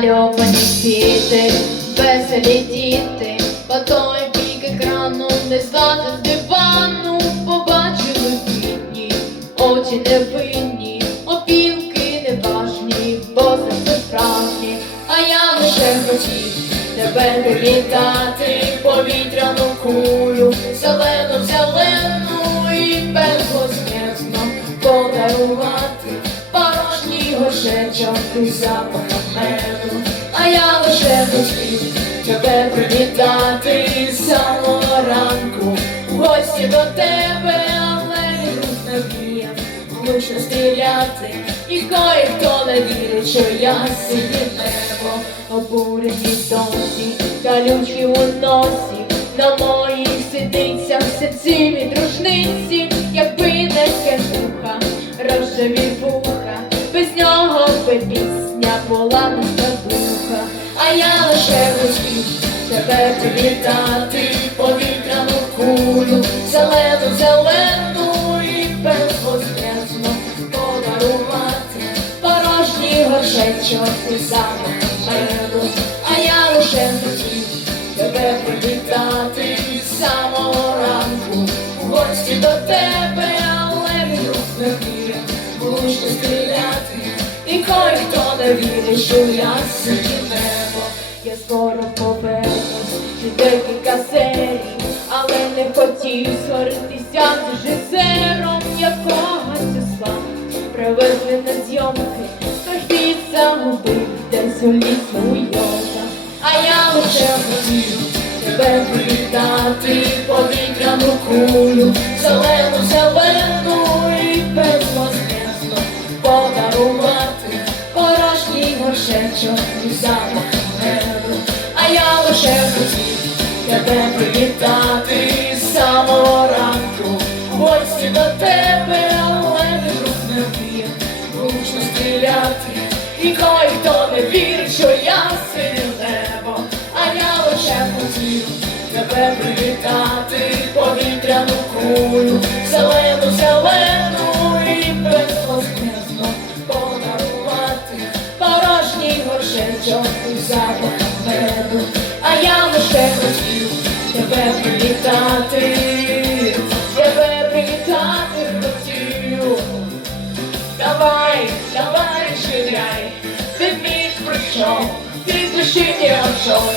мальовані квіти, веселі діти, по той бік екрану не злазив з дивану, побачили бідні, очі невинні, опілки неважні, бо серце справжні, а я лише хотів тебе привітати, повітряну кулю, зелену, зелену і безвознесно подарувати. Порожній горшечок і запах. А я лише хотів тебе привітати самого ранку. В гості до тебе, але вміє влучно стріляти. І кое-хто не вірить, що я синє небо, обурені досі, калючки у носі, на моїх сидицях серцеві дружниці, якби не кентуха, рожеві вуха, лише хотів тебе привітати, повітряну кулю, зелену, зелену і безвознесно подарувати порожній горшечок і меду, а я лише хотів тебе привітати з самого ранку. В гості до тебе, але рух не вміє. Влучно стріляти, і кое-хто не вірить, що я синє ще декілька серій, але не хотів сваритися з режисером якогось числа. Привезли на зйомки, тож він десь у лісу йота. А я лише хотів тебе привітати, повітряну кулю, зелену, зелену і безвознесно подарувати порожній горшечок і запах меду. Я лише хотів тебе привітати з самого ранку. Гості до тебе, але не рух не вміє влучно стріляти. І кой-хто не вірить, що я синє небо, а я лише хотів тебе привітати, повітряну кулю, зелену, зелену привітати, тебе привітати хотів. Давай, давай, ширяй, ти мій причом, ти душі не горочок,